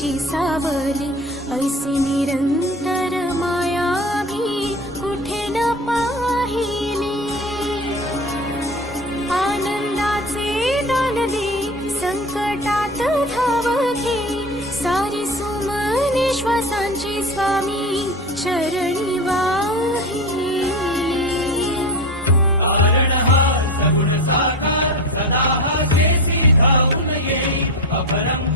तुझी सावली, ऐसी निरंतर माया मी कुठे न पाहिली. आनंदाचे दान दे, संकटात धाव घे, सारी सुमने श्वासांची स्वामी चरणी वाहिली. कारण हा सगुण साकार, सदा हा जेसी धावून येई, अपरम